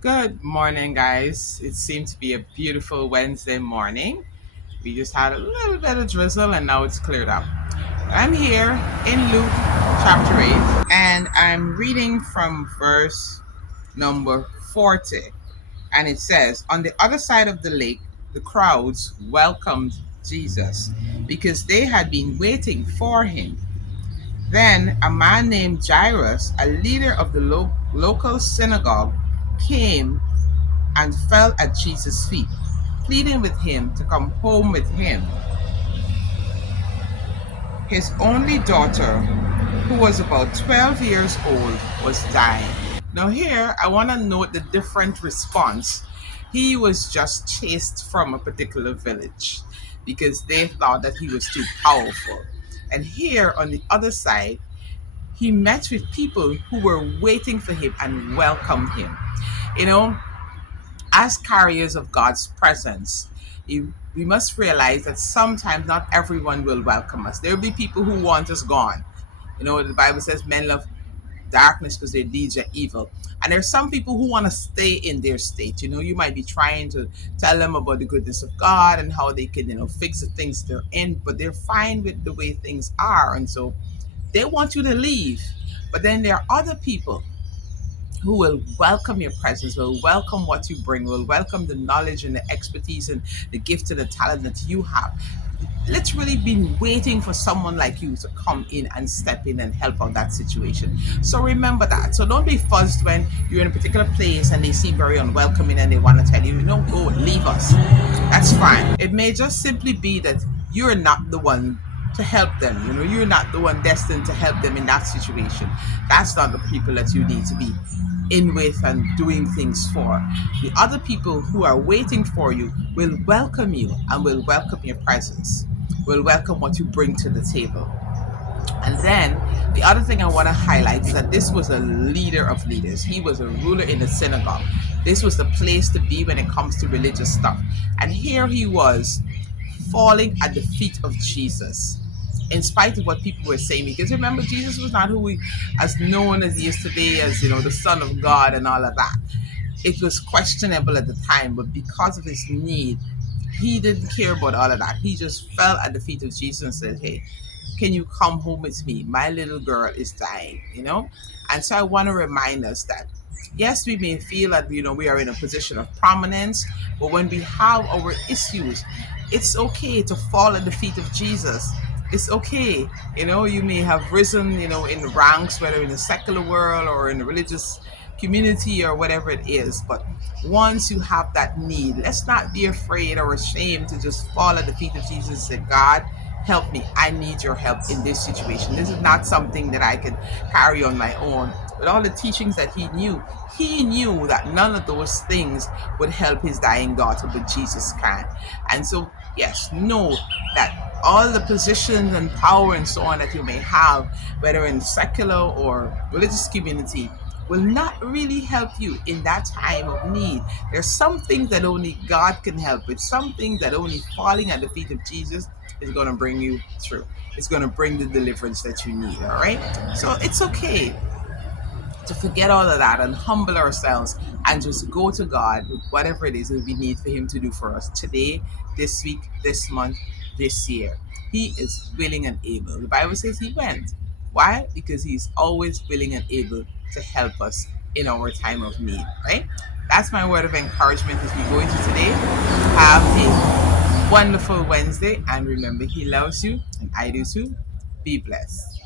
Good morning, guys. It seemed to be a beautiful Wednesday morning. We just had a little bit of drizzle and now it's cleared up. I'm here in Luke chapter 8 and I'm reading from verse number 40. And it says, on the other side of the lake, the crowds welcomed Jesus because they had been waiting for him. Then a man named Jairus, a leader of the local synagogue, came and fell at Jesus' feet, pleading with him to come home with him. His only daughter, who was about 12 years old, was dying. Now, here I want to note the different response. He was just chased from a particular village because they thought that he was too powerful. And here on the other side, he met with people who were waiting for him and welcomed him. You know, as carriers of God's presence, we must realize that sometimes not everyone will welcome us. There will be people who want us gone. You know, the Bible says men love darkness because their deeds are evil. And there's some people who want to stay in their state. You know, you might be trying to tell them about the goodness of God and how they can, fix the things they're in, but they're fine with the way things are. And so they want you to leave. But then there are other people who will welcome your presence, will welcome what you bring, will welcome the knowledge and the expertise and the gift and the talent that you have. Literally been waiting for someone like you to come in and step in and help out that situation. So remember that. So don't be fuzzed when you're in a particular place and they seem very unwelcoming and they want to tell you, no, go, leave us. That's fine. It may just simply be that you're not the one to help them. You know, you're not the one destined to help them in that situation. That's not the people that you need to be in with and doing things for. The other people who are waiting for you will welcome you and will welcome your presence, will welcome what you bring to the table. And then the other thing I want to highlight is that this was a leader of leaders. He was a ruler in the synagogue. This was the place to be when it comes to religious stuff. And here he was falling at the feet of Jesus, in spite of what people were saying. Because remember, Jesus was not who he as known as he is today, as the Son of God and all of that. It was questionable at the time, but because of his need, he didn't care about all of that. He just fell at the feet of Jesus and said, hey, can you come home with me? My little girl is dying. And so I want to remind us that yes, we may feel that we are in a position of prominence, but when we have our issues, it's okay to fall at the feet of Jesus. It's okay. You may have risen, in the ranks, whether in the secular world or in the religious community or whatever it is. But once you have that need, let's not be afraid or ashamed to just fall at the feet of Jesus and say, God, help me. I need your help in this situation. This is not something that I can carry on my own. With all the teachings that he knew that none of those things would help his dying daughter, but Jesus can. And so, yes, know that all the positions and power and so on that you may have, whether in secular or religious community, will not really help you in that time of need. There's some things that only God can help with, some things that only falling at the feet of Jesus is going to bring you through. It's going to bring the deliverance that you need, all right? So it's okay to forget all of that and humble ourselves and just go to God with whatever it is that we need for Him to do for us today, this week, this month, this year. He is willing and able. The Bible says He went. Why? Because He's always willing and able to help us in our time of need, right? That's my word of encouragement as we go into today. Have a wonderful Wednesday, and remember, He loves you, and I do too. Be blessed.